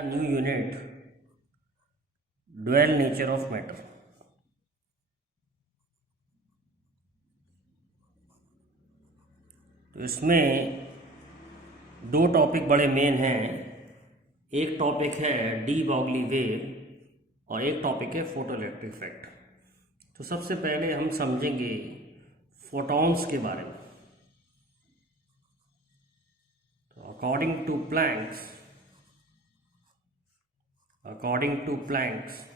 a new unit, dual nature of matter. तो इसमें दो टॉपिक बड़े मेन हैं। एक टॉपिक है डी ब्रॉगली वेव और एक टॉपिक है फोटो इलेक्ट्रिक इफेक्ट। तो सबसे पहले हम समझेंगे फोटॉन्स के बारे में। तो according to Planck's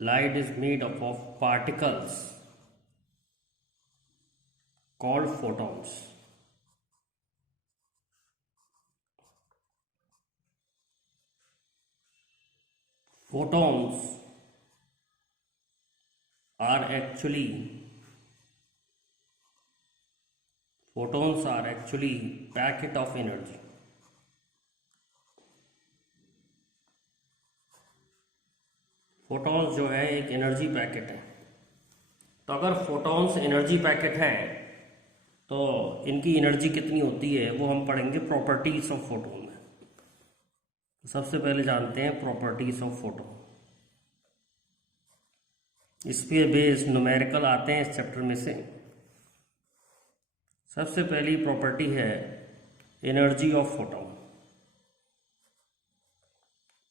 light is made up of particles called photons. Photons are actually packet of energy. Photons जो है एक एनर्जी पैकेट है। तो अगर फोटॉन्स एनर्जी पैकेट है तो इनकी एनर्जी कितनी होती है वो हम पढ़ेंगे प्रॉपर्टीज ऑफ फोटोन में। तो सबसे पहले जानते हैं प्रॉपर्टीज ऑफ फोटोन। इस पे बेस्ड न्यूमेरिकल आते हैं इस चैप्टर में से। सबसे पहली प्रॉपर्टी है energy of photon.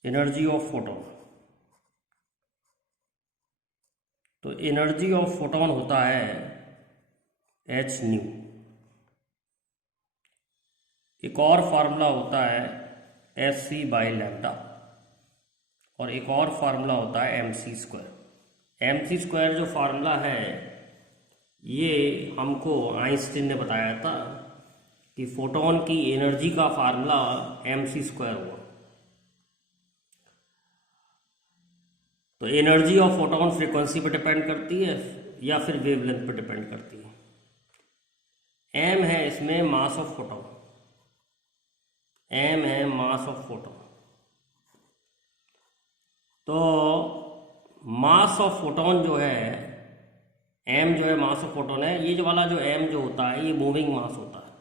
Energy of photon, तो एनर्जी ऑफ फोटोन होता है एच न्यू। एक और फार्मूला होता है एस सी बाई लैम्डा और एक और फार्मूला होता है एम सी स्क्वायर। एम सी स्क्वायर जो फार्मूला है ये हमको आइंस्टीन ने बताया था कि फोटोन की एनर्जी का फार्मूला एम सी स्क्वायर हुआ। तो एनर्जी ऑफ फोटोन फ्रीक्वेंसी पर डिपेंड करती है या फिर वेवलेंथ पर डिपेंड करती है। एम है इसमें मास ऑफ फोटोन, एम है मास ऑफ फोटोन। तो मास ऑफ फोटोन जो है, एम जो है मास ऑफ फोटोन है। ये जो वाला जो एम जो होता है ये मूविंग मास होता है,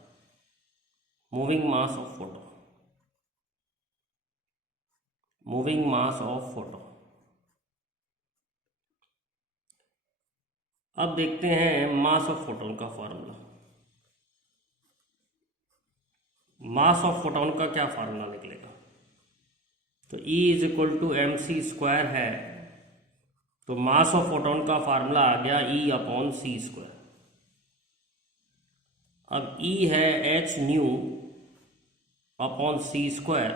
moving mass of photon, moving mass of photon. अब देखते हैं मास ऑफ फोटोन का फार्मूला। मास ऑफ फोटोन का क्या फार्मूला निकलेगा? तो E is equal to m C square है, तो मास ऑफ फोटोन का फार्मूला आ गया E अपॉन सी स्क्वायर। अब E है एच न्यू अपॉन सी स्क्वायर,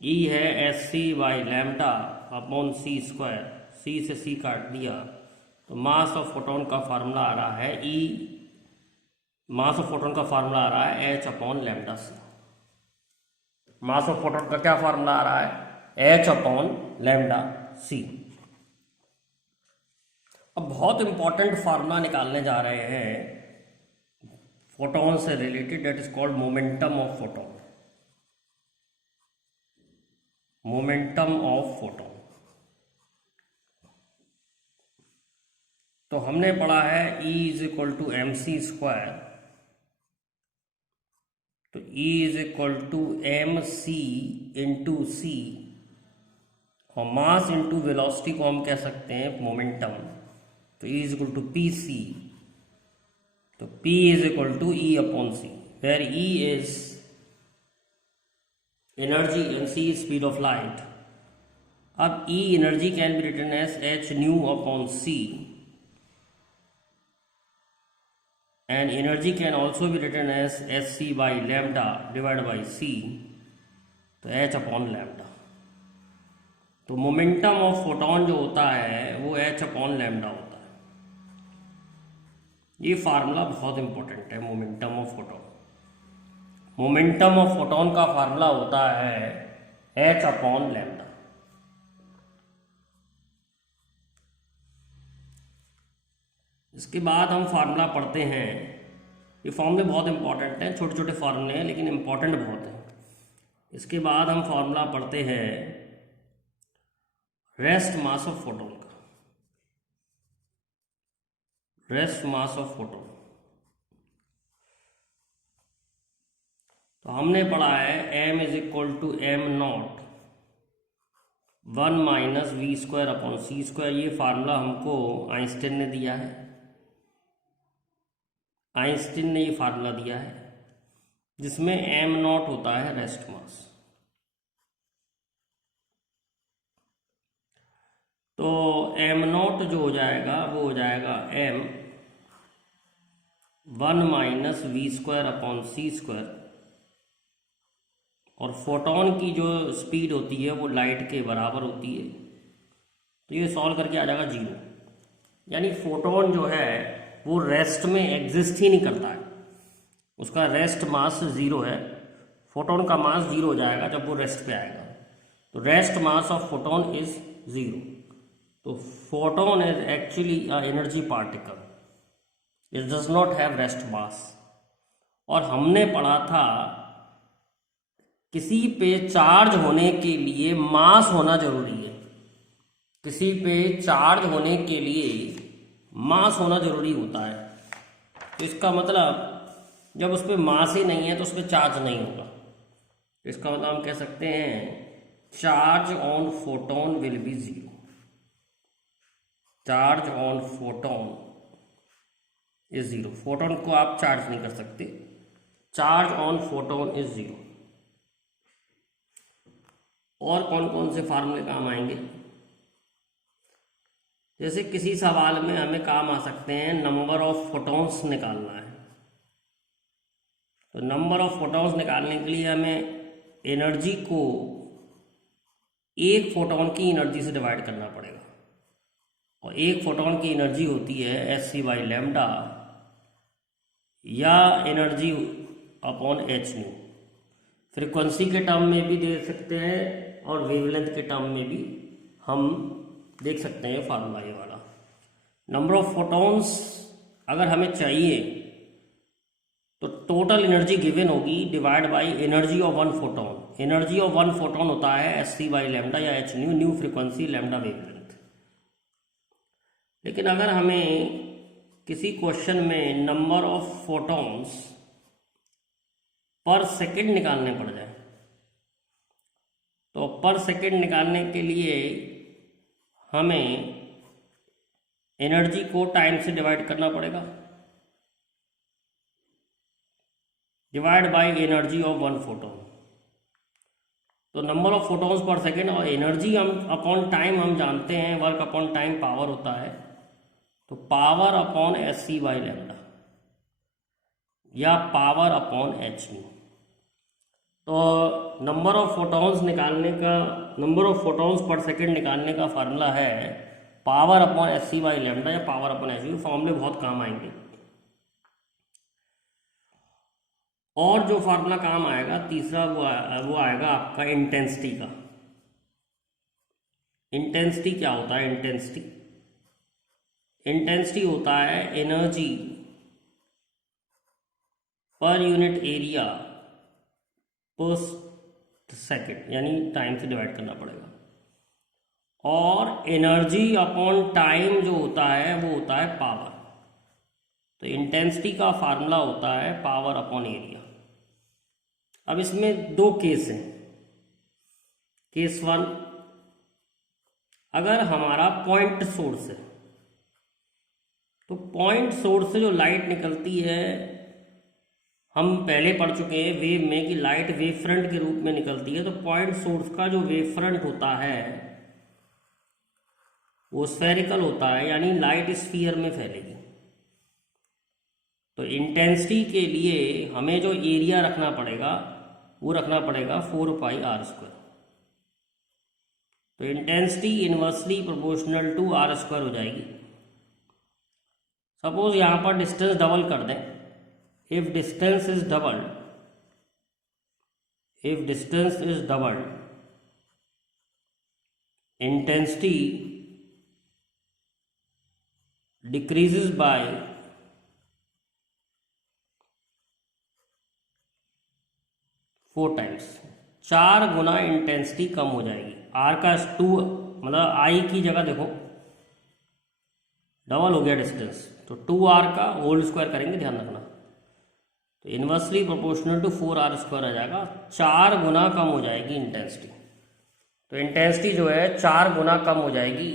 E है s c by lambda upon C square. C से सी काट दिया तो मास ऑफ फोटोन का फार्मूला आ रहा है E, मास ऑफ फोटोन का फार्मूला आ रहा है H upon lambda C. Mass of photon का क्या फार्मूला आ रहा है? H upon lambda C. अब बहुत इंपॉर्टेंट फार्मूला निकालने जा रहे हैं फोटोन से related, that is called momentum of photon. Momentum of photon. तो हमने पढ़ा है E is equal to m C square, तो E is equal to m c into c और मास इंटू वेलोसिटी को हम कह सकते हैं मोमेंटम। तो E is equal to P C, तो P is equal to E upon C, where E is energy and C is speed of light. अब E energy can be written as H nu upon C and energy can also be written as Sc by lambda divided by C, तो H upon lambda. तो momentum of photon जो होता है वो H upon lambda होता है। ये formula बहुत इंपॉर्टेंट है momentum of photon. Momentum of photon का फार्मूला होता है H अपॉन लैम्डा। इसके बाद हम फार्मूला पढ़ते हैं। ये फॉर्मूले बहुत इंपॉर्टेंट हैं, छोटे छोटे फार्मूले हैं लेकिन इंपॉर्टेंट बहुत हैं। इसके बाद हम फार्मूला पढ़ते हैं रेस्ट मास ऑफ फोटोन का, रेस्ट मास ऑफ फोटोन। तो हमने पढ़ा है m is equal to m naught 1 minus V square upon C square. ये फार्मूला हमको आइंस्टीन ने दिया है, आइंस्टीन ने ये फार्मूला दिया है जिसमें m नॉट होता है रेस्ट मास। तो m नॉट जो हो जाएगा वो हो जाएगा m 1 minus V square upon सी स्क्वायर, और फोटोन की जो स्पीड होती है वो लाइट के बराबर होती है। तो ये सॉल्व करके आ जाएगा 0, यानी फोटोन जो है वो रेस्ट में एग्जिस्ट ही नहीं करता है, उसका रेस्ट मास 0 है। फोटोन का मास 0 हो जाएगा जब वो रेस्ट पे आएगा। तो rest mass of photon is 0। तो photon is actually a energy particle, it does not have rest mass. और हमने पढ़ा था किसी पे चार्ज होने के लिए मास होना जरूरी है, किसी पे चार्ज होने के लिए मास होना जरूरी होता है। तो इसका मतलब जब उस पर मास ही नहीं है तो उस पर चार्ज नहीं होगा। तो इसका मतलब हम कह सकते हैं charge on photon will be 0, charge on photon is 0। Photon को आप चार्ज नहीं कर सकते, चार्ज ऑन फोटोन इज 0। और कौन कौन से फार्मूले काम आएंगे? जैसे किसी सवाल में हमें काम आ सकते हैं नंबर ऑफ फोटॉन्स निकालना है। तो नंबर ऑफ फोटॉन्स निकालने के लिए हमें एनर्जी को एक फोटोन की एनर्जी से डिवाइड करना पड़ेगा, और एक फोटोन की एनर्जी होती है hc/λ या energy upon h new. Frequency के टर्म में भी दे सकते हैं और वेवलेंथ के टर्म में भी हम देख सकते हैं फार्मूला ये वाला। नंबर ऑफ फोटॉन्स अगर हमें चाहिए तो टोटल एनर्जी गिवन होगी divide by energy of one photon. Energy of one photon होता है hc/λ या h new, new frequency lambda wavelength. लेकिन अगर हमें किसी क्वेश्चन में number of photons per second निकालने पड़ जाए तो पर सेकंड निकालने के लिए हमें एनर्जी को टाइम से डिवाइड करना पड़ेगा, divide by energy of one photon. तो number of photons per second और एनर्जी हम अपॉन टाइम हम जानते हैं, वर्क अपॉन टाइम पावर होता है। तो पावर अपॉन hc/λ या पावर अपॉन h न्यू। तो नंबर ऑफ फोटॉन्स निकालने का, number of photons per second निकालने का फार्मूला है पावर अपॉन hc/λ या पावर अपॉन h न्यू। फॉर्मूले बहुत काम आएंगे। और जो फार्मूला काम आएगा तीसरा वो आएगा आपका इंटेंसिटी का। इंटेंसिटी क्या होता है? इंटेंसिटी होता है एनर्जी पर यूनिट एरिया पर सेकेंड, यानी टाइम से डिवाइड करना पड़ेगा। और एनर्जी अपॉन टाइम जो होता है वो होता है पावर। तो इंटेंसिटी का फार्मूला होता है पावर अपॉन एरिया। अब इसमें दो केस हैं। केस 1, अगर हमारा पॉइंट सोर्स है तो पॉइंट सोर्स से जो लाइट निकलती है, हम पहले पढ़ चुके हैं वेव में कि लाइट वेव फ्रंट के रूप में निकलती है। तो पॉइंट सोर्स का जो वेव फ्रंट होता है वो स्फेरिकल होता है, यानी लाइट स्फीयर में फैलेगी। तो इंटेंसिटी के लिए हमें जो एरिया रखना पड़ेगा वो रखना पड़ेगा 4πr²। तो intensity inversely proportional to r² हो जाएगी। सपोज यहां पर डिस्टेंस डबल कर दें। If distance is doubled, intensity decreases by 4 times. 4 गुना इंटेंसिटी कम हो जाएगी। r का 2 मतलब आई की जगह देखो डबल हो गया डिस्टेंस, तो 2r का होल स्क्वायर करेंगे, ध्यान रखना। तो inversely proportional to 4r square आ जाएगा, 4 गुना कम हो जाएगी इंटेंसिटी। तो इंटेंसिटी जो है 4 गुना कम हो जाएगी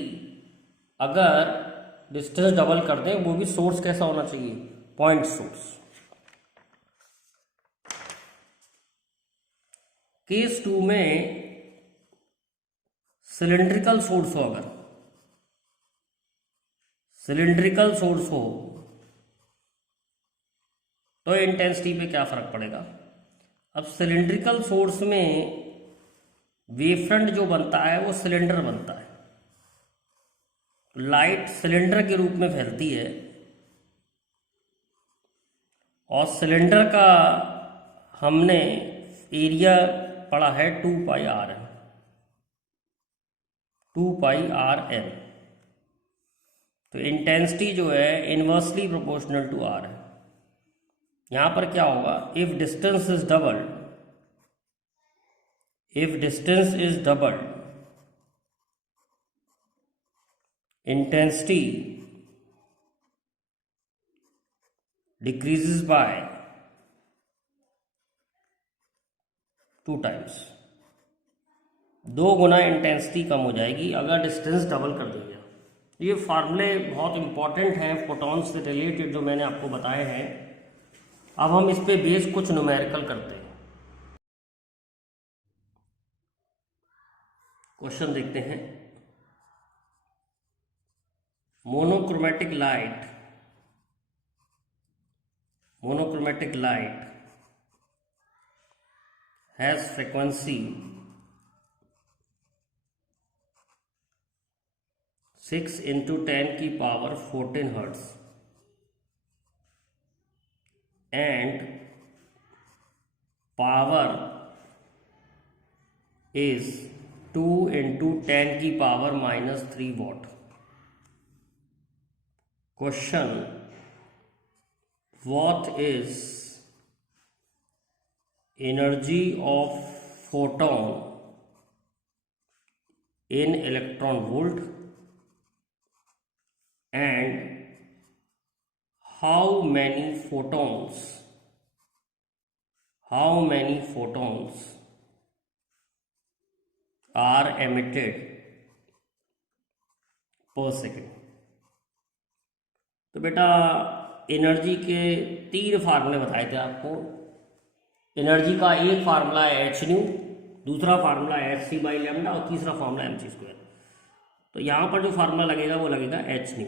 अगर डिस्टेंस डबल कर दें। वो भी सोर्स कैसा होना चाहिए, पॉइंट सोर्स। केस 2 में सिलिंड्रिकल सोर्स हो, अगर सिलिंड्रिकल सोर्स हो तो इंटेंसिटी पे क्या फर्क पड़ेगा। अब सिलिंड्रिकल सोर्स में वेवफ्रंट जो बनता है वो सिलेंडर बनता है, लाइट सिलेंडर के रूप में फैलती है, और सिलेंडर का हमने एरिया पढ़ा है 2πr, 2πrn। तो इंटेंसिटी जो है इन्वर्सली प्रोपोर्शनल टू r है। यहां पर क्या होगा, if distance is doubled, if distance is doubled, intensity decreases by 2 times, 2 गुना इंटेंसिटी कम हो जाएगी अगर डिस्टेंस डबल कर दिया। ये फार्मूले बहुत इंपॉर्टेंट हैं फोटॉन्स से रिलेटेड जो मैंने आपको बताए हैं। अब हम इस पे बेस कुछ न्यूमेरिकल करते हैं। क्वेश्चन देखते हैं। Monochromatic light has frequency 6 × 10⁻14 Hz and power is 2 × 10⁻³ watt. Question: what is energy of photon in electron volt, and how many photons are emitted per second? तो बेटा एनर्जी के 3 फार्मूले बताए थे आपको। एनर्जी का एक फार्मूला है एच न्यू, दूसरा फार्मूला है hc/λ और तीसरा फार्मूला mc²। तो यहाँ पर जो फार्मूला लगेगा वो लगेगा एच न्यू।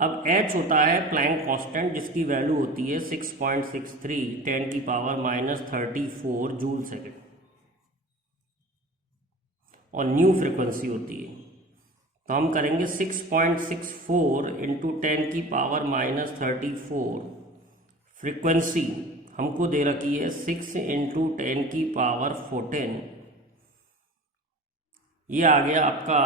अब h होता है प्लैंक कांस्टेंट, जिसकी वैल्यू होती है 6.63 10⁻34 जूल सेकेंड, और न्यू फ्रिक्वेंसी होती है। तो हम करेंगे 6.64 × 10⁻34। फ्रिक्वेंसी हमको दे रखी है 6 × 10⁻14। ये आ गया आपका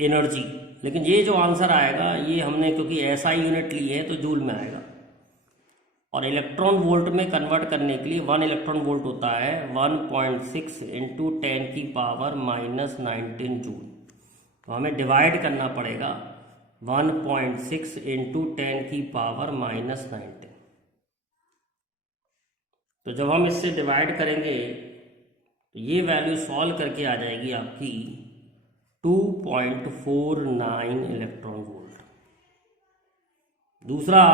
एनर्जी। लेकिन ये जो आंसर आएगा ये हमने क्योंकि ऐसा यूनिट ली है तो जूल में आएगा, और इलेक्ट्रॉन वोल्ट में कन्वर्ट करने के लिए 1 इलेक्ट्रॉन वोल्ट होता है 1.6 × 10⁻19 जूल। तो हमें डिवाइड करना पड़ेगा 1.6 × 10⁻19। तो जब हम इससे डिवाइड करेंगे तो ये वैल्यू सॉल्व करके आ जाएगी आपकी 2.49 इलेक्ट्रॉन वोल्ट। दूसरा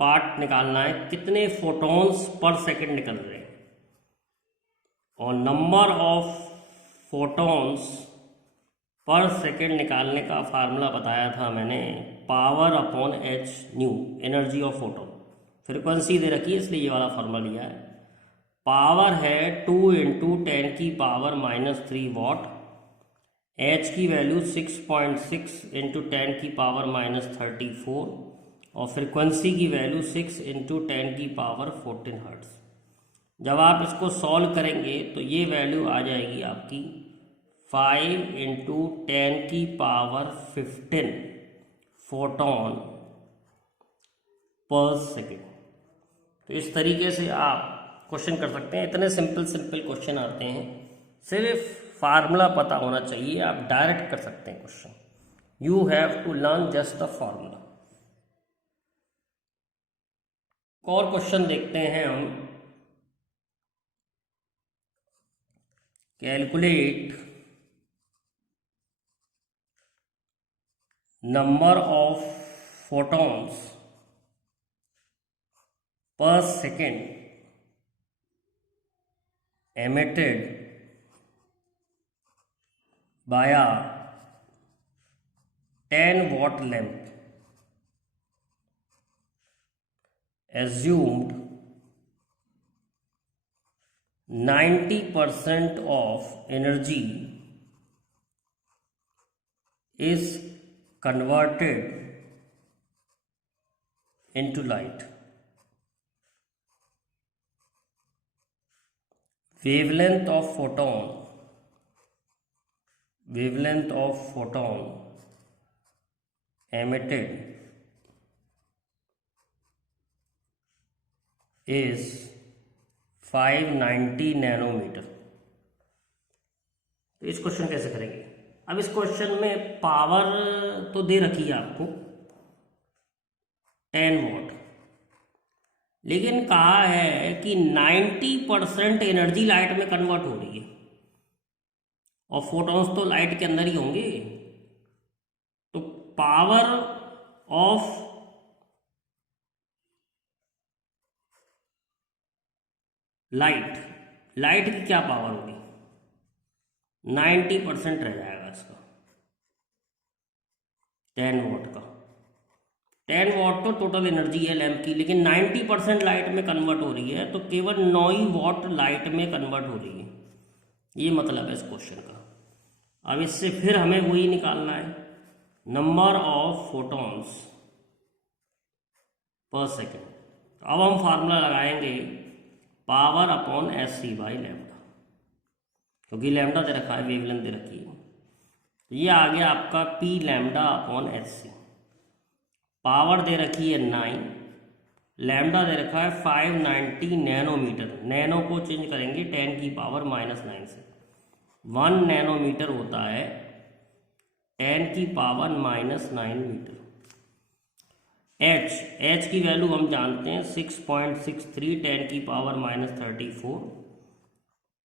पार्ट निकालना है कितने फोटॉन्स पर सेकंड निकल रहे हैं, और number of photons per second निकालने का फार्मूला बताया था मैंने, power upon h nu, energy of photon. Frequency दे रखी है इसलिए ये वाला फार्मूला लिया है। पावर है 2 × 10⁻³ वाट, एच की वैल्यू 6.6 × 10⁻34 और फ्रिक्वेंसी की वैल्यू 6 × 10⁻14 हर्ट्ज। जब आप इसको सॉल्व करेंगे तो ये वैल्यू आ जाएगी आपकी 5 × 10⁻15 फोटोन पर सेकेंड। तो इस तरीके से आप क्वेश्चन कर सकते हैं। इतने सिंपल सिंपल क्वेश्चन आते हैं, सिर्फ फार्मूला पता होना चाहिए, आप डायरेक्ट कर सकते हैं question. You have to learn just the formula. और क्वेश्चन देखते हैं हम। Calculate number of photons per second emitted by a 10-watt lamp assumed 90% of energy is converted into light. Wavelength of photon emitted is 590 nanometre. तो इस question कैसे करेंगे? अब इस क्वेश्चन में पावर तो दे रखी है आपको 10 वॉट, लेकिन कहा है कि 90% एनर्जी लाइट में कन्वर्ट हो रही है, और फोटॉन्स तो लाइट के अंदर ही होंगे। तो पावर ऑफ लाइट की क्या पावर होगी? 90% रह जाएगा इसका 10 वॉट का। 10 वॉट तो टोटल एनर्जी है लैंप की, लेकिन 90% लाइट में कन्वर्ट हो रही है, तो केवल 9 ही वॉट लाइट में कन्वर्ट हो रही है। ये मतलब है इस क्वेश्चन का। अब इससे फिर हमें वही निकालना है, number of photons per second. अब हम फार्मूला लगाएंगे पावर अपॉन एस/सी बाई लैम्डा, क्योंकि लैम्डा दे रखा है, वेवलेंथ दे रखी है। तो ये आ गया आपका पी लैम्डा अपॉन एस/सी। पावर दे रखी है 9, लैम्डा दे रखा है 590 नैनोमीटर। नैनो को चेंज करेंगे 10 की पावर -9 से। 1 नैनोमीटर होता है 10 की पावर -9 मीटर। एच की वैल्यू हम जानते हैं 6.63 10 की पावर -34,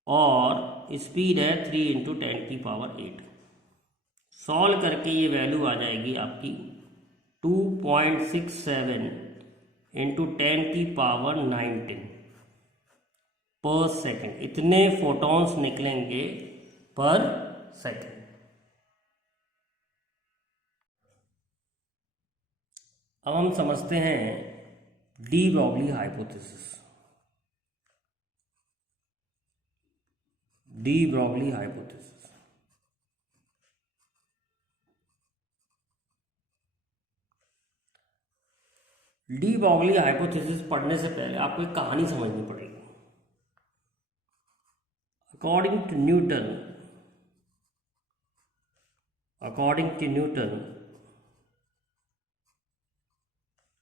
और स्पीड है 3 × 10 की पावर 8। सॉल्व करके ये वैल्यू आ जाएगी आपकी 2.67 × 10 की पावर 19 पर सेकेंड। इतने फोटॉन्स निकलेंगे पर सेकेंड। अब हम समझते हैं de Broglie hypothesis. De Broglie hypothesis de Broglie hypothesis पढ़ने से पहले आपको एक कहानी समझनी पड़ेगी। According to Newton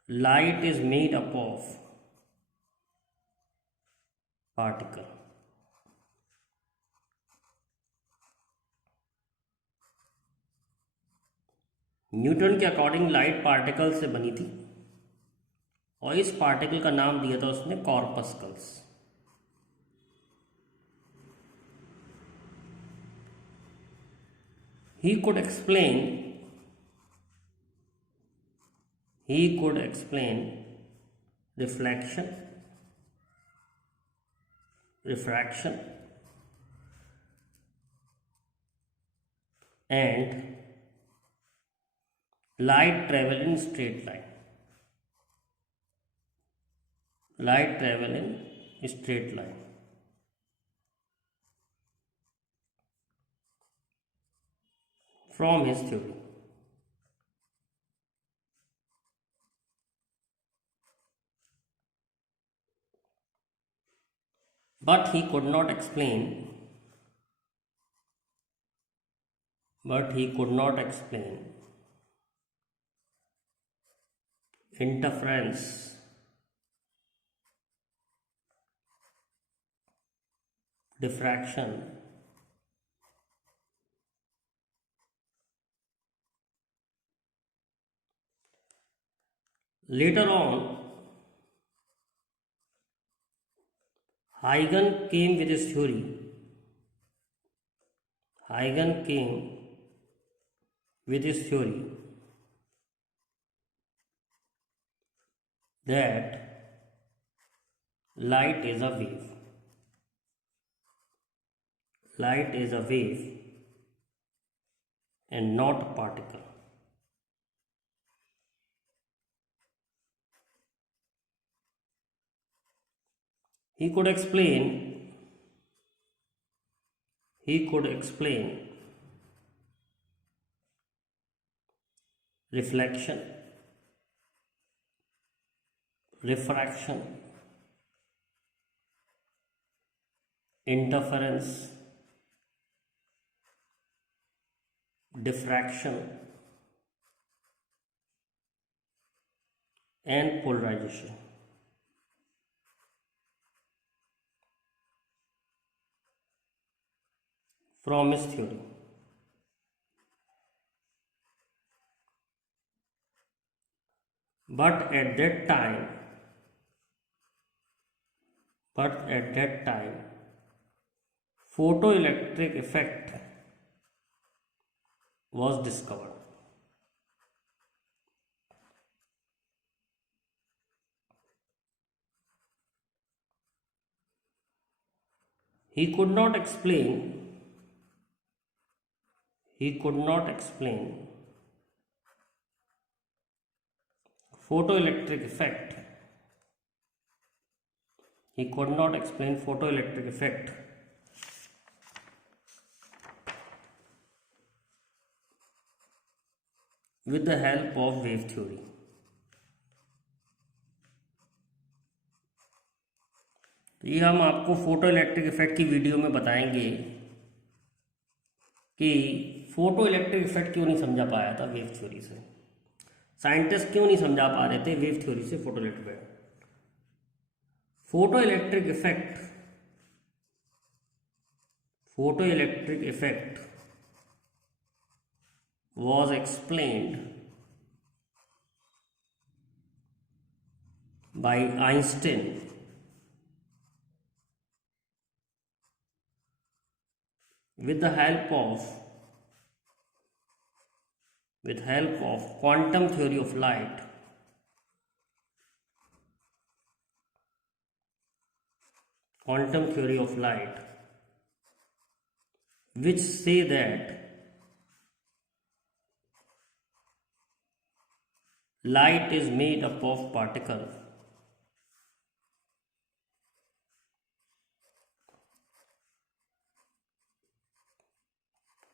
light is made up of particle. Newton के अकॉर्डिंग लाइट पार्टिकल से बनी थी, और इस पार्टिकल का नाम दिया था उसने कॉर्पस्कल्स। He could explain reflection, refraction, and light travel in straight line. Light travel in straight line. From his theory. But he could not explain interference diffraction, later on Huygens came with his theory. Huygens came with his theory that light is a wave. Light is a wave and not a particle. He could explain reflection, refraction, interference, diffraction, and polarization. From his theory. But at that time, photoelectric effect was discovered. He could not explain photoelectric effect. He could not explain photoelectric effect with the help of wave theory. तो ये हम आपको photo electric effect की video में बताएंगे कि photo electric effect क्यों नहीं समझा पाया था वेव थ्योरी से, साइंटिस्ट क्यों नहीं समझा पा रहे थे वेव थ्योरी से photo electric effect was explained by Einstein with the help of quantum theory of light. Which say that light is made up of particles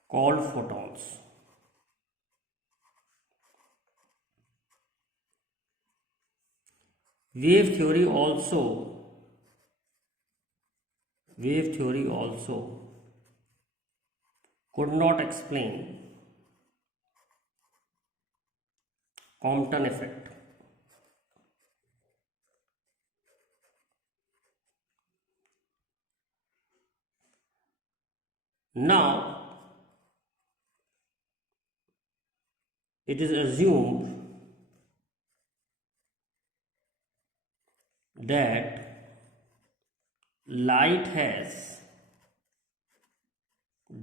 called photons. Wave theory also could not explain Compton effect. Now it is assumed that light has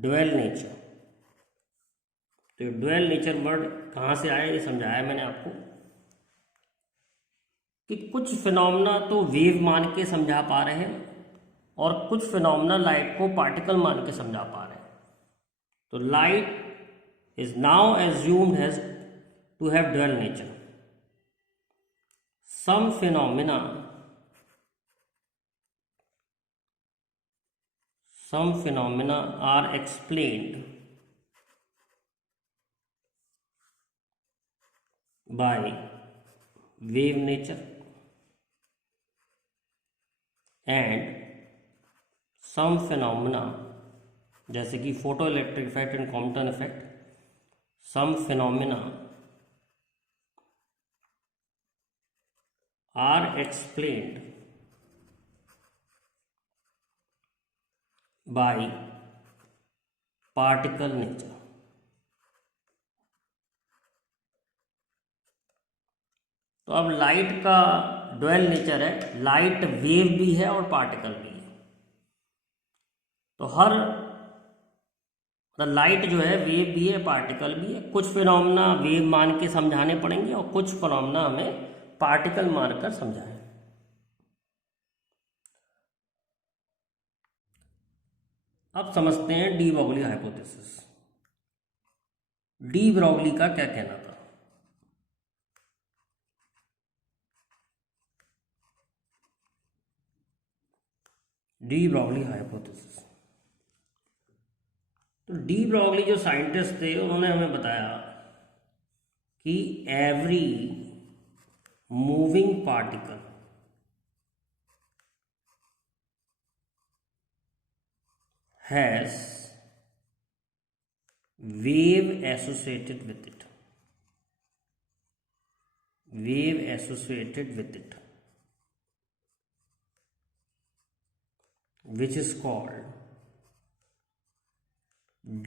dual nature. तो dual nature word कहाँ से आया ये समझाया मैंने आपको कि कुछ फिनोमेना तो वेव मान के समझा पा रहे हैं और कुछ फिनोमेना लाइट को पार्टिकल मान के समझा पा रहे हैं। तो light is now assumed has to have dual nature. some phenomena are explained by wave nature and some phenomena जैसे कि photo electric effect and Compton effect, some phenomena are explained by particle nature. तो अब light का dual nature है, light wave भी है और particle भी है। तो हर लाइट जो है वेव भी है पार्टिकल भी है। कुछ फिनोमेना वेव मान के समझाने पड़ेंगे और कुछ फिनोमेना हमें पार्टिकल मानकर समझाएं। अब समझते हैं de Broglie hypothesis. De Broglie का क्या कहना था? De Broglie hypothesis. तो डी ब्रोगली जो साइंटिस्ट थे उन्होंने हमें बताया कि every moving particle has wave associated with it, wave associated with it, which is called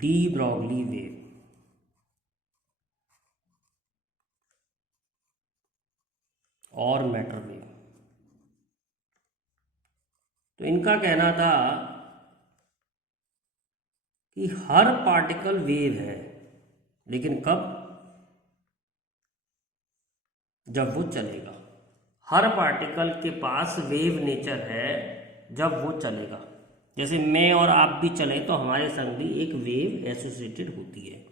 de Broglie wave और मैटर वेव। तो इनका कहना था कि हर पार्टिकल वेव है, लेकिन कब? जब वो चलेगा। हर पार्टिकल के पास वेव नेचर है जब वो चलेगा। जैसे मैं और आप भी चले तो हमारे संग भी एक वेव एसोसिएटेड होती है।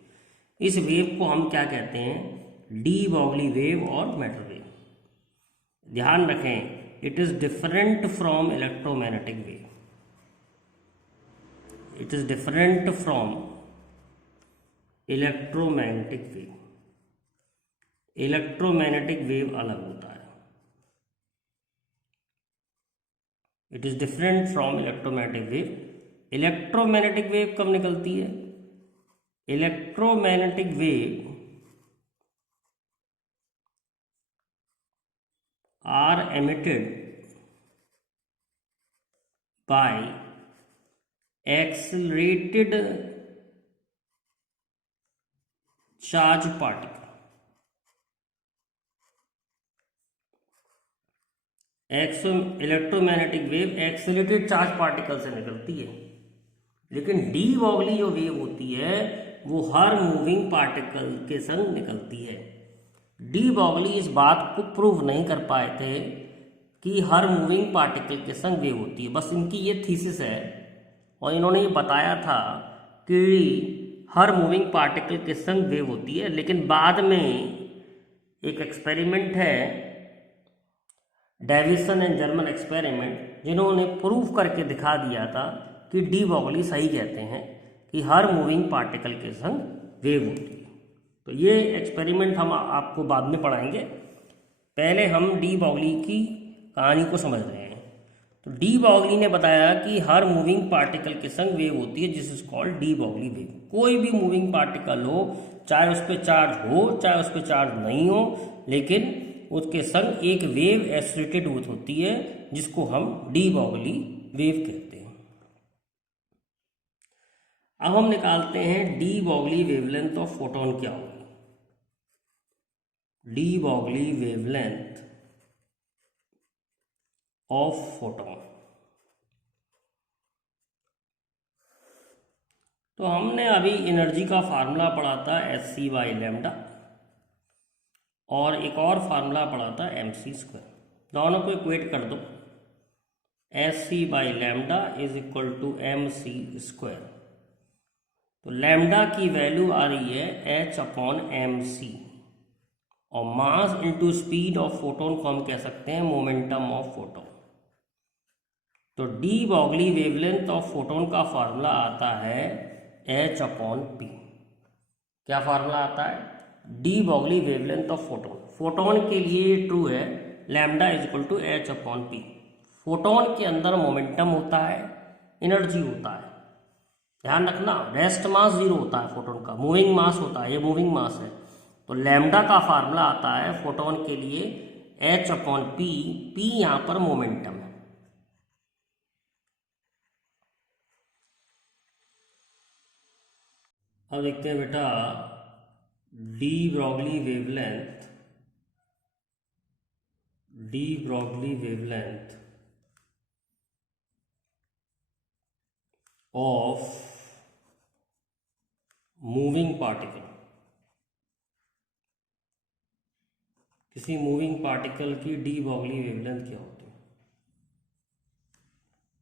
इस वेव को हम क्या कहते हैं? डी ब्रोगली वेव और मैटर वेव। ध्यान रखें, it is different from electromagnetic wave. It is different from electromagnetic wave. Electromagnetic wave अलग होता है। It is different from electromagnetic wave. Electromagnetic wave कब निकलती है? Electromagnetic wave are emitted by accelerated charge particle। Electromagnetic wave accelerated charge particle से निकलती है, लेकिन डी ब्रोगली जो वेव होती है वो हर मूविंग पार्टिकल के संग निकलती है। डी ब्रोगली इस बात को प्रूव नहीं कर पाए थे कि हर मूविंग पार्टिकल के संग वेव होती है। बस इनकी ये थीसिस है और इन्होंने ये बताया था कि हर मूविंग पार्टिकल के संग वेव होती है। लेकिन बाद में एक एक्सपेरिमेंट है, डेविसन एंड जर्मन एक्सपेरिमेंट, जिन्होंने प्रूव करके दिखा दिया था कि डी ब्रोगली सही कहते हैं कि हर मूविंग पार्टिकल के संग वेव होती है। तो ये एक्सपेरिमेंट हम आपको बाद में पढ़ाएंगे। पहले हम डी ब्रोगली की कहानी को समझ रहे हैं। तो डी ब्रोगली ने बताया कि हर मूविंग पार्टिकल के संग वेव होती है, जिस is called D Broglie wave. कोई भी मूविंग पार्टिकल हो, चाहे उस पर चार्ज हो चाहे उस पर चार्ज नहीं हो, लेकिन उसके संग एक वेव एसोसिएटेड होती है, जिसको हम डी ब्रोगली वेव कहते हैं। अब हम निकालते हैं de Broglie wavelength of photon क्या होगी। D Broglie wavelength of photon. तो हमने अभी एनर्जी का फार्मूला पढ़ा था Hc बाई लैम्डा, और एक और फार्मूला पढ़ा था mc स्क्वायर। दोनों को इक्वेट कर दो। Hc by lambda is equal to mc square. तो लैम्डा की वैल्यू आ रही है h अपॉन mc, और mass into speed of photon को हम कह सकते हैं मोमेंटम ऑफ फोटोन। तो de Broglie wavelength of photon का फार्मूला आता है h अपॉन पी। क्या फार्मूला आता है? De Broglie wavelength of photon. Photon के लिए ट्रू है, lambda is equal to h upon p. Photon के अंदर मोमेंटम होता है, एनर्जी होता है। ध्यान रखना, रेस्ट मास जीरो होता है फोटोन का, मूविंग मास होता है, ये मूविंग मास है। तो लैम्डा का फार्मूला आता है फोटोन के लिए h अपॉन पी। पी यहाँ पर मोमेंटम है। अब देखते हैं बेटा D Broglie wavelength of moving particle. किसी मूविंग पार्टिकल की डी ब्रॉगली वेवलेंथ क्या होती है?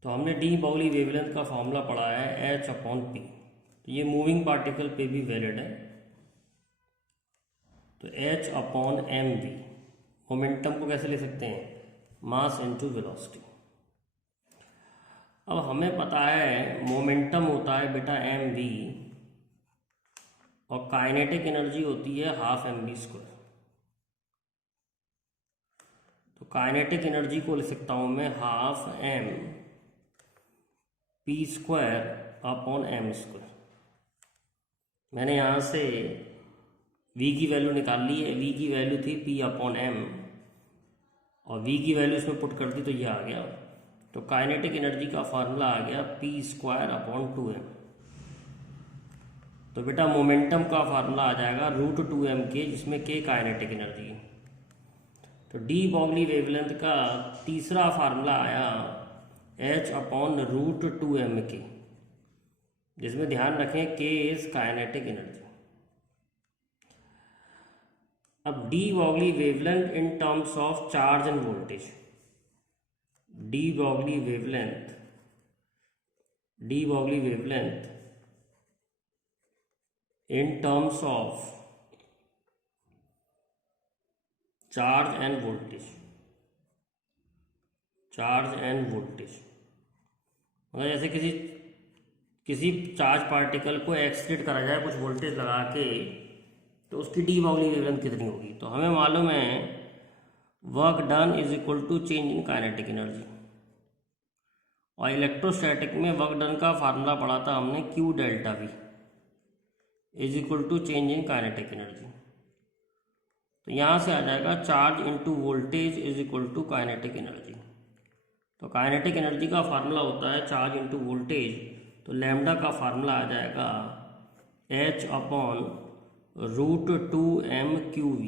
तो हमने डी ब्रॉगली वेवलेंथ का फॉर्मूला पढ़ा है H/P। तो ये मूविंग पार्टिकल पे भी वैलिड है। तो H/mv, मोमेंटम को कैसे ले सकते हैं? Mass into velocity. अब हमें पता है मोमेंटम होता है बेटा mv और काइनेटिक एनर्जी होती है हाफ mv²। तो काइनेटिक एनर्जी को ले सकता हूं मैं हाफ mp²/m²। मैंने यहाँ से v की वैल्यू निकाल ली है। v की वैल्यू थी p/m और v की वैल्यू इसमें पुट कर दी तो ये आ गया। तो काइनेटिक एनर्जी का फार्मूला आ गया p²/2m। तो बेटा मोमेंटम का फार्मूला आ जाएगा √2m के, जिसमें k काइनेटिक एनर्जी है। तो डी ब्रॉगली वेवलेंथ का तीसरा फार्मूला आया H/√2m के, जिसमें ध्यान रखें k इज काइनेटिक एनर्जी। अब D Broglie wavelength in terms of charge end voltage. D Broglie wavelength in terms of charge and voltage। मतलब जैसे किसी चार्ज पार्टिकल को एक्सलेट करा जाए कुछ वोल्टेज लगा के, तो उसकी डी ब्रॉगली वेवलेंथ कितनी होगी? तो हमें मालूम है work done is equal to change in kinetic energy. और इलेक्ट्रोस्टैटिक में वर्क डन का फार्मूला पढ़ा था हमने Q∆V is equal to change in kinetic energy. तो यहाँ से आ जाएगा charge into voltage is equal to kinetic energy. तो काइनेटिक एनर्जी का फार्मूला होता है चार्ज इंटू वोल्टेज। तो लैम्डा का फार्मूला आ जाएगा H/√2m⁴V।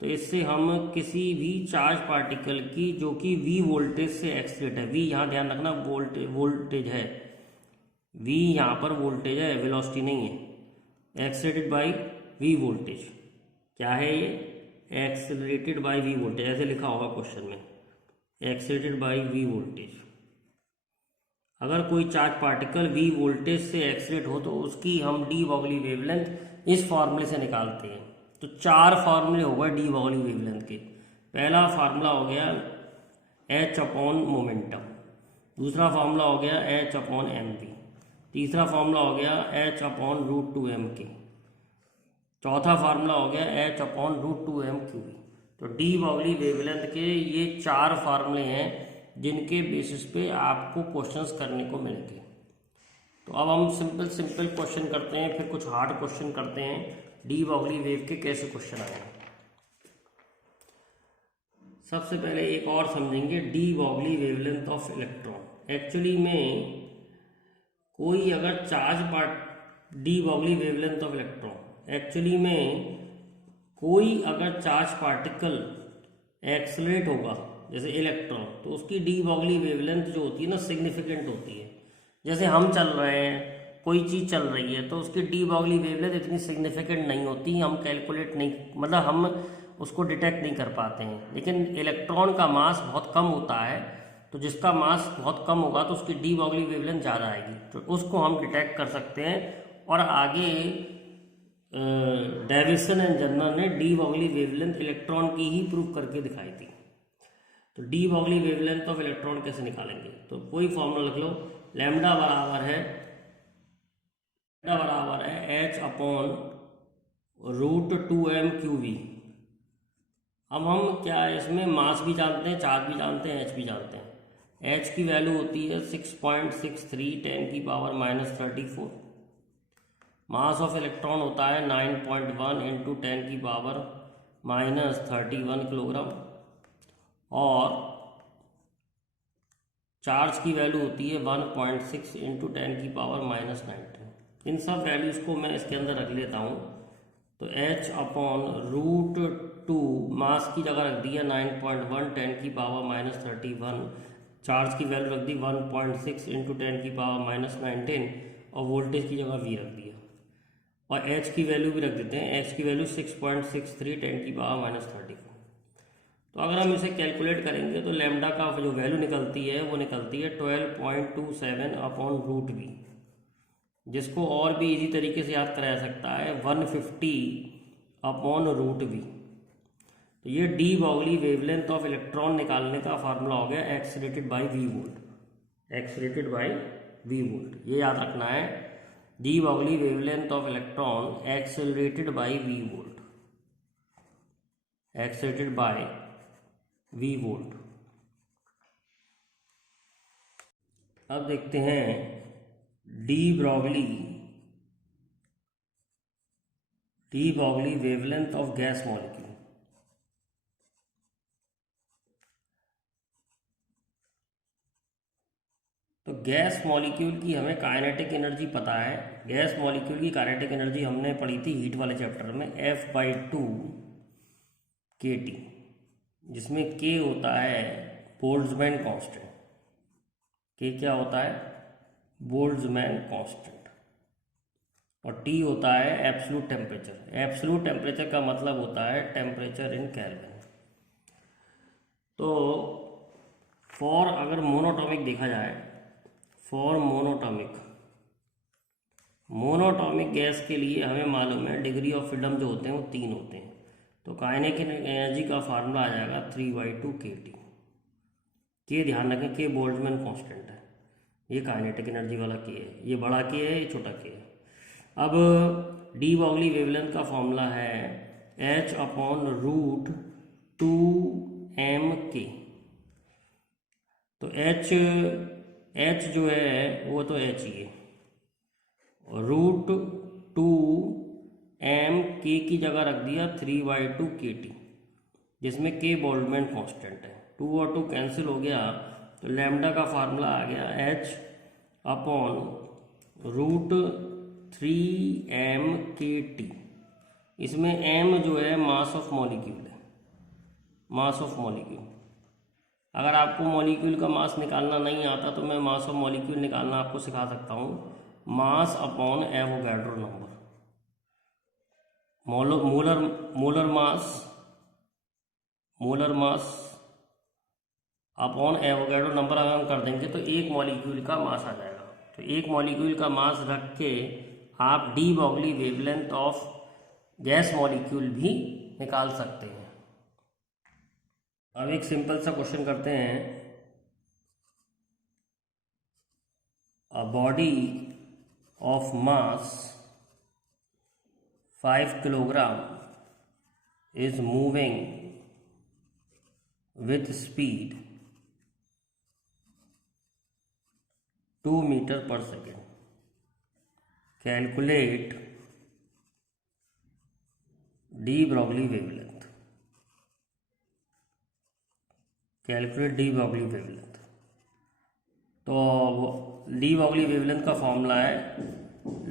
तो इससे हम किसी भी चार्ज पार्टिकल की जो कि V वोल्टेज से एक्सलेट है, V यहाँ ध्यान रखना वोल्टेज है, V यहाँ पर वोल्टेज है, वेलोसिटी नहीं है, एक्सलेटेड बाय V वोल्टेज। क्या है ये? एक्सेलरेटेड बाय V वोल्टेज, ऐसे लिखा होगा क्वेश्चन में, एक्सेलरेटेड बाय V वोल्टेज। अगर कोई चार्ज पार्टिकल V वोल्टेज से एक्सलेट हो तो उसकी हम डी ब्रॉगली वेवलेंथ इस फॉर्मूले से निकालते हैं। तो 4 फार्मूले होगा डी ब्रॉगली वेवलेंथ के। पहला फार्मूला हो गया H/मोमेंटम, दूसरा फार्मूला हो गया H/mv, तीसरा फार्मूला हो गया H/√2m के, चौथा फार्मूला हो गया H/√2m⁴V। तो डी ब्रॉगली वेवलेंथ के ये 4 फार्मूले हैं जिनके बेसिस पे आपको क्वेश्चंस करने को मिलेंगे। तो अब हम सिंपल क्वेश्चन करते हैं, फिर कुछ हार्ड क्वेश्चन करते हैं। डी ब्रॉगली वेव के कैसे क्वेश्चन आए। सबसे पहले एक और समझेंगे D Broglie wavelength of electron. Actually में कोई अगर D Broglie wavelength of electron, actually में कोई अगर चार्ज पार्टिकल एक्सलेट होगा जैसे इलेक्ट्रॉन, तो उसकी डी ब्रॉगली वेवलेंथ जो होती है ना सिग्निफिकेंट होती है। जैसे हम चल रहे हैं, कोई चीज़ चल रही है, तो उसकी डी ब्रॉगली वेवलेंथ इतनी सिग्निफिकेंट नहीं होती, हम कैलकुलेट नहीं, मतलब हम उसको डिटेक्ट नहीं कर पाते हैं। लेकिन इलेक्ट्रॉन का मास बहुत कम होता है, तो जिसका मास बहुत कम होगा तो उसकी डी ब्रॉगली वेवलेंथ ज़्यादा आएगी, तो उसको हम डिटेक्ट कर सकते हैं। और आगे डेविसन एंड जर्नर ने डी ब्रॉगली वेवलेंथ इलेक्ट्रॉन की ही प्रूव करके दिखाई थी। तो D Broglie wavelength of electron कैसे निकालेंगे? तो कोई फॉर्मूला लिख लो, लैम्डा बराबर है H/√2m⁴V। अब हम क्या इसमें मास भी जानते हैं, चार्ज भी जानते हैं, H भी जानते हैं। H की वैल्यू होती है 6.63 10⁻34। मास ऑफ इलेक्ट्रॉन होता है 9.1 × 10⁻31 किलोग्राम। और चार्ज की वैल्यू होती है 1.6 × 10⁻19। इन सब वैल्यूज़ को मैं इसके अंदर रख लेता हूँ। तो h अपॉन रूट 2 मास की जगह रख दिया 9.1 10 की पावर माइनस 31, चार्ज की वैल्यू रख दी 1.6 इंटू 10 की पावर माइनस 19 और वोल्टेज की जगह v रख दिया। और h की वैल्यू भी रख देते हैं, h की वैल्यू 6.63 10 की पावर माइनस 34। तो अगर हम इसे कैलकुलेट करेंगे तो लैम्डा का जो वैल्यू निकलती है वो निकलती है 12.27 अपॉन रूट बी, जिसको और भी इजी तरीके से याद कराया सकता है 150 अपॉन रूट बी। तो ये de Broglie wavelength of electron निकालने का फार्मूला हो गया accelerated by v volt, accelerated by v volt. ये याद रखना है, de Broglie wavelength of electron accelerated by v volt, accelerated by v volt. अब देखते हैं de Broglie wavelength of gas molecule. तो गैस मॉलिक्यूल की हमें काइनेटिक एनर्जी पता है। गैस मॉलिक्यूल की काइनेटिक एनर्जी हमने पढ़ी थी हीट वाले चैप्टर में, F/2 kT, जिसमें K होता है बोल्ट्जमैन कांस्टेंट। K क्या होता है? Boltzmann constant. और T होता है एब्सोल्यूट टेम्परेचर। एब्सोल्यूट टेम्परेचर का मतलब होता है टेम्परेचर इन केल्विन। तो फॉर अगर मोनोटॉमिक देखा जाए, फॉर मोनोटॉमिक गैस के लिए हमें मालूम है डिग्री ऑफ फ्रीडम जो होते हैं वो 3 होते हैं। तो काइनेटिक एनर्जी का फार्मूला आ जाएगा 3/2 kT। के ध्यान रखें, के बोल्ट्जमैन कांस्टेंट है, ये काइनेटिक एनर्जी वाला के है, ये बड़ा के है, ये छोटा के है। अब डी बॉगली वेवलेंथ का फॉर्मूला है h upon root 2m k। तो h जो है वो तो h ही है, और रूट 2m k की जगह रख दिया 3/2 kT, जिसमें k बोल्ट्जमैन कांस्टेंट है। 2 और 2 कैंसिल हो गया, तो लैम्डा का फार्मूला आ गया h अपॉन रूट 3m/kT। इसमें m जो है मास ऑफ मॉलिक्यूल है, मास ऑफ मॉलिक्यूल। अगर आपको मॉलिक्यूल का मास निकालना नहीं आता तो मैं मास ऑफ मॉलिक्यूल निकालना आपको सिखा सकता हूँ। Mass upon Avogadro number, molar mass upon Avogadro number अगर हम कर देंगे तो एक मॉलिक्यूल का मास आ जाएगा। तो एक मॉलिक्यूल का मास रख के आप de Broglie wavelength of gas molecule भी निकाल सकते हैं। अब एक सिंपल सा क्वेश्चन करते हैं। A body of mass 5 kilogram is moving with speed 2 meter per second. Calculate de Broglie wavelength. Calculate de Broglie wavelength. तो डी बॉगली वेवलेंथ का फॉर्मूला है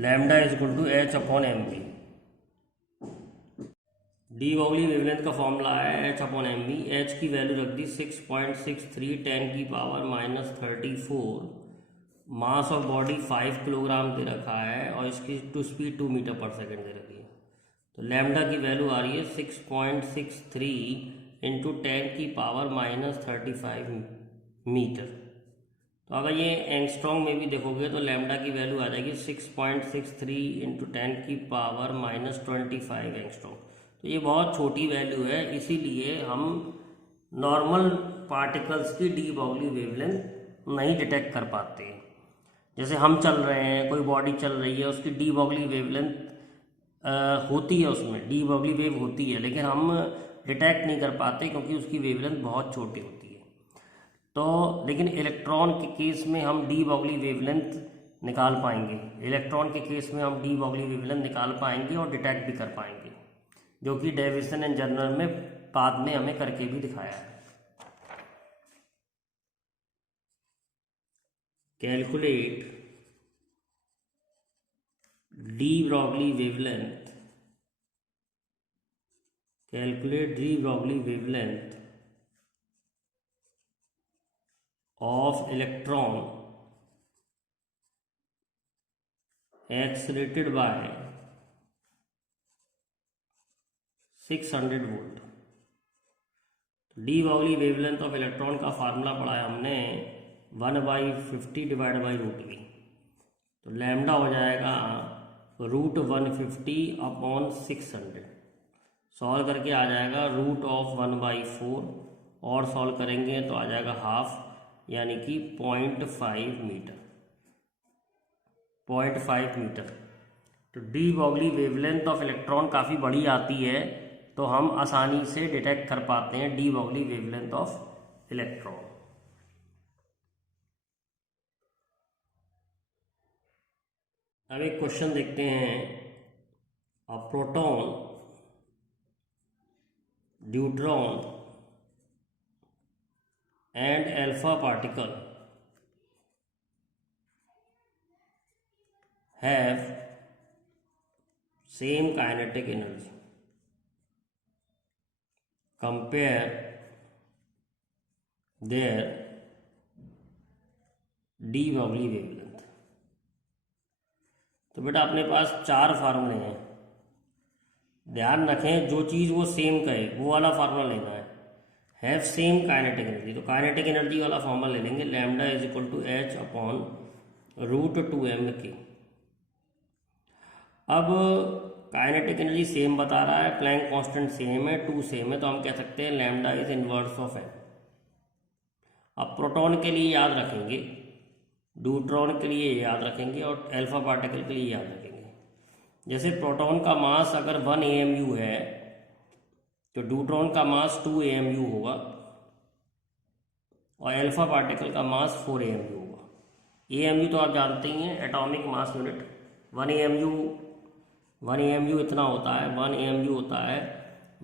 lambda is equal to h upon m b. De Broglie wavelength का formula है h upon m b. h की value रख दी 6.63 10 की power minus 34। Mass of body 5 kilogram दे रखा है और इसकी स्पीड 2 मीटर पर सेकेंड दे रखी है। तो लैम्डा की वैल्यू आ रही है 6.63 इंटू 10 की पावर माइनस 35 मीटर। तो अगर ये एंगस्ट्रॉन्ग में भी देखोगे तो लैम्डा की वैल्यू आ जाएगी 6.63 इंटू 10 की पावर माइनस 25 एंगस्ट्रॉन्ग। तो ये बहुत छोटी वैल्यू है, इसीलिए हम नॉर्मल पार्टिकल्स की डी बॉगली वेवलेंथ नहीं डिटेक्ट कर पाते। जैसे हम चल रहे हैं, कोई बॉडी चल रही है, उसकी डी बॉगली वेवलेंथ होती है, उसमें डी बॉगली वेव होती है, लेकिन हम डिटेक्ट नहीं कर पाते क्योंकि उसकी वेवलेंथ बहुत छोटी होती है। तो लेकिन इलेक्ट्रॉन के केस में हम डी बॉगली वेवलेंथ निकाल पाएंगे, इलेक्ट्रॉन के केस में हम डी बॉगली वेवलेंथ निकाल पाएंगे और डिटेक्ट भी कर पाएंगे, जो कि डेविसन एंड जर्नल में बाद में हमें करके भी दिखाया है। Calculate D Broglie wavelength, calculate D Broglie wavelength of electron accelerated by 600 volt. D Broglie wavelength of electron का फार्मूला पढ़ा है हमने 1/50 डिवाइड बाई √v। तो लैम्डा हो जाएगा √150 अपॉन 600। सॉल्व करके आ जाएगा √1/4 और सॉल्व करेंगे तो आ जाएगा हाफ, यानी कि 0.5 मीटर। 0.5 मीटर। तो D Broglie wavelength of electron काफ़ी बड़ी आती है, तो हम आसानी से डिटेक्ट कर पाते हैं de Broglie wavelength of electron. अब एक क्वेश्चन देखते हैं। अ proton, deuteron and alpha particle have same kinetic energy. Compare their D Broglie wavelength. तो बेटा अपने पास 4 फार्मूले हैं, ध्यान रखें जो चीज़ वो सेम कहे वो वाला फार्मूला लेना है। हैव सेम काइनेटिक एनर्जी, तो काइनेटिक एनर्जी वाला फॉर्मूला ले लेंगे, lambda is equal to h upon √2m_k। अब काइनेटिक एनर्जी सेम बता रहा है, प्लैंक कांस्टेंट सेम है, 2 सेम है, तो हम कह सकते हैं lambda is inverse of n. अब प्रोटॉन के लिए याद रखेंगे, ड्यूट्रॉन के लिए याद रखेंगे और अल्फा पार्टिकल के लिए याद रखेंगे। जैसे प्रोटॉन का मास अगर 1 AMU है तो ड्यूट्रॉन का मास 2 AMU होगा और अल्फा पार्टिकल का मास 4 AMU होगा। AMU तो आप जानते ही हैं, एटॉमिक मास यूनिट। 1 AMU इतना होता है, 1 AMU होता है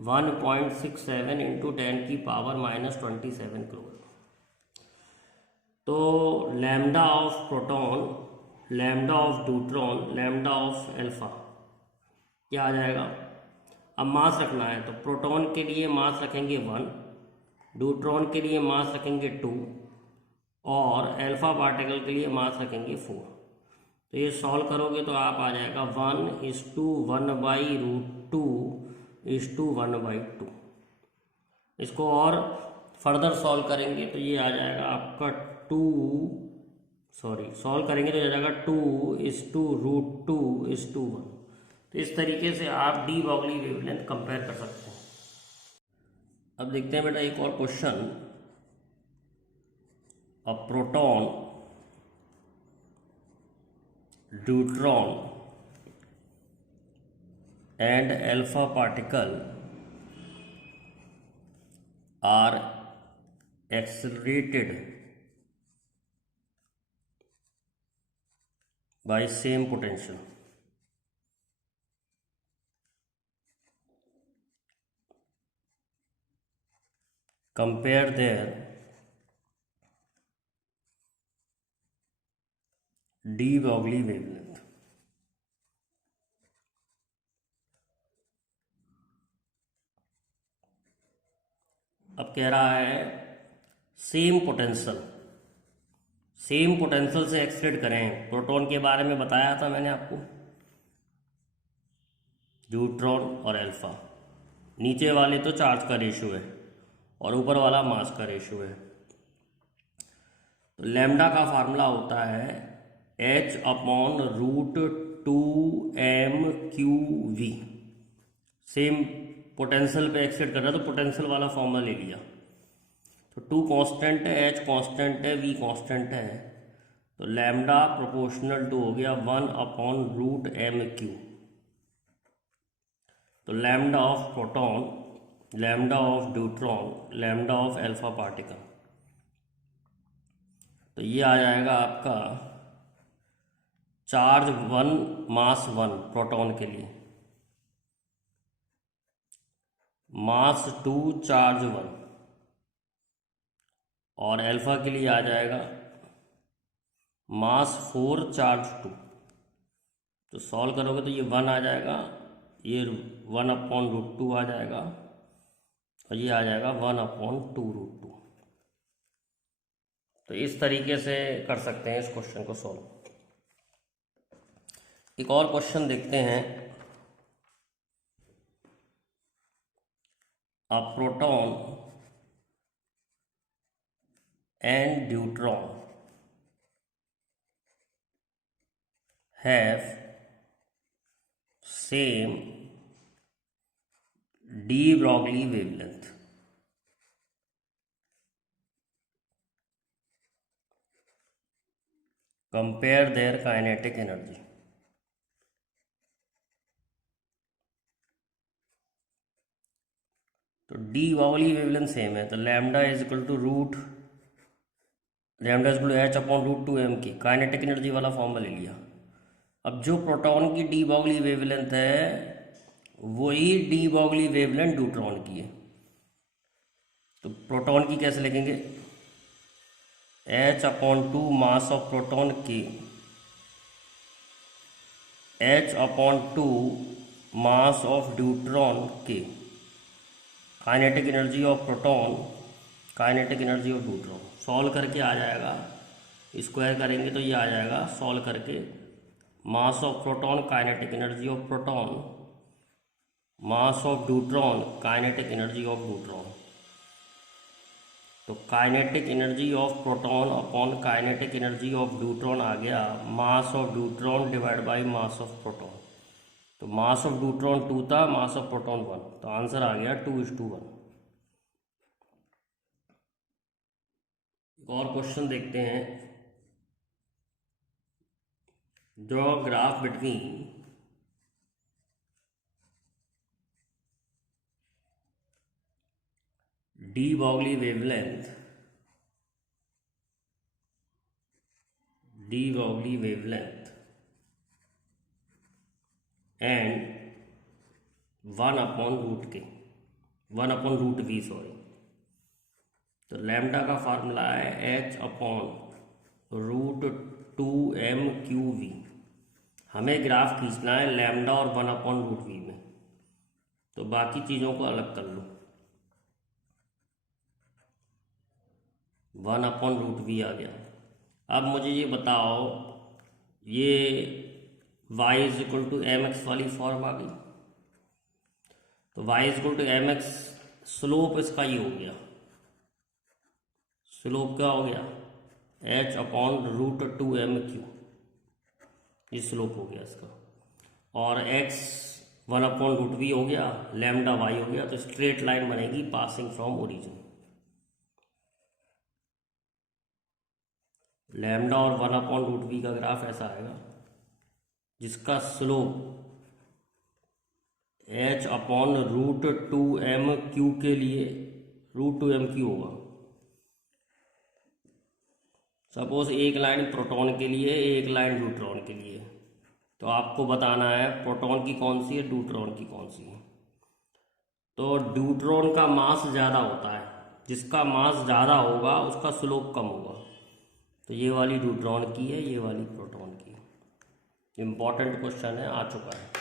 1.67 × 10⁻⁻27 करोड़। तो lambda of proton, lambda of deuteron, lambda of alpha क्या आ जाएगा। अब मास रखना है तो प्रोटॉन के लिए मास रखेंगे 1, ड्यूट्रॉन के लिए मास रखेंगे 2 और अल्फा पार्टिकल के लिए मास रखेंगे 4। तो ये सॉल्व करोगे तो आप आ जाएगा 1:1/√2:1/2। इसको और फर्दर सॉल्व करेंगे तो ये आ जाएगा आपका सॉल्व करेंगे तो आ जाएगा 2:√2:1। तो इस तरीके से आप डी ब्रॉगली वेवलेंथ कंपेयर कर सकते हैं। अब देखते हैं बेटा एक और question. A proton, deuteron and alpha particle are accelerated by same potential. Compare their de Broglie wavelength. अब कह रहा है सेम पोटेंशियल से एक्सलेट करें। प्रोटॉन के बारे में बताया था मैंने आपको, ड्यूट्रॉन और अल्फा। नीचे वाले तो चार्ज का रेशियो है और ऊपर वाला मास का रेशियो है। तो लैम्डा का फार्मूला होता है h/√2m⁴. सेम पोटेंशियल पे एक्सलेट कर रहा है तो पोटेंशियल वाला फॉर्मूला ले लिया। तो 2 कांस्टेंट है, h कांस्टेंट है, v कांस्टेंट है, तो लैम्डा प्रोपोर्शनल टू हो गया 1/√m³। तो lambda of proton, lambda of deuteron, lambda of alpha particle, तो ये आ जाएगा आपका चार्ज 1 मास 1 प्रोटॉन के लिए, मास 2 चार्ज 1, और अल्फा के लिए आ जाएगा मास 4 चार्ज 2। तो सॉल्व करोगे तो ये 1 आ जाएगा, ये 1/√2 आ जाएगा और ये आ जाएगा 1/2√2। तो इस तरीके से कर सकते हैं इस क्वेश्चन को सॉल्व। एक और क्वेश्चन देखते हैं। A proton and neutron have same de Broglie wavelength. Compare their kinetic energy. तो डी Broglie वेवलेंथ सेम है, तो lambda is equal to h/√2m की काइनेटिक एनर्जी वाला फॉर्मूला ले लिया। अब जो प्रोटॉन की डी Broglie वेवलेंथ है वही डी Broglie वेवलेंथ न्यूट्रॉन की है। तो प्रोटॉन की कैसे लिखेंगे, h/2 मास ऑफ प्रोटॉन की h/2 मास ऑफ न्यूट्रॉन के kinetic energy of proton, kinetic energy of neutron. Solve करके आ जाएगा, स्क्वायर करेंगे तो ये आ जाएगा सॉल्व करके mass of proton kinetic energy of proton, mass of neutron kinetic energy of neutron. तो kinetic energy of proton upon kinetic energy of neutron आ गया mass of neutron divide by mass of proton. तो mass of neutron 2 था, मास of proton 1, तो answer आ गया 2:1। एक और question देखते हैं। Draw graph between de Broglie wavelength and 1/√v sorry. तो लैम्डा का फार्मूला है h/√2m/QV। हमें ग्राफ खींचना है लैम्डा और 1/√v में, तो बाकी चीज़ों को अलग कर लो। 1/√v आ गया। अब मुझे ये बताओ, ये y = mx वाली फॉर्म आ गई, तो y = mx, स्लोप इसका ये हो गया, स्लोप क्या हो गया h/√2m/q, ये स्लोप हो गया इसका। और x 1/√v हो गया, लैम्डा y हो गया, तो स्ट्रेट लाइन बनेगी पासिंग फ्रॉम ओरिजिन। लैम्डा और 1/√v का ग्राफ ऐसा आएगा जिसका स्लोप h/√2m/q के लिए √2m/q होगा। सपोज एक लाइन प्रोटॉन के लिए, एक लाइन न्यूट्रॉन के लिए, तो आपको बताना है प्रोटॉन की कौन सी है, न्यूट्रॉन की कौन सी है। तो न्यूट्रॉन का मास ज़्यादा होता है, जिसका मास ज़्यादा होगा उसका स्लोप कम होगा। तो ये वाली न्यूट्रॉन की है, ये वाली प्रोटॉन की है। इम्पॉर्टेंट क्वेश्चन है, आ चुका है।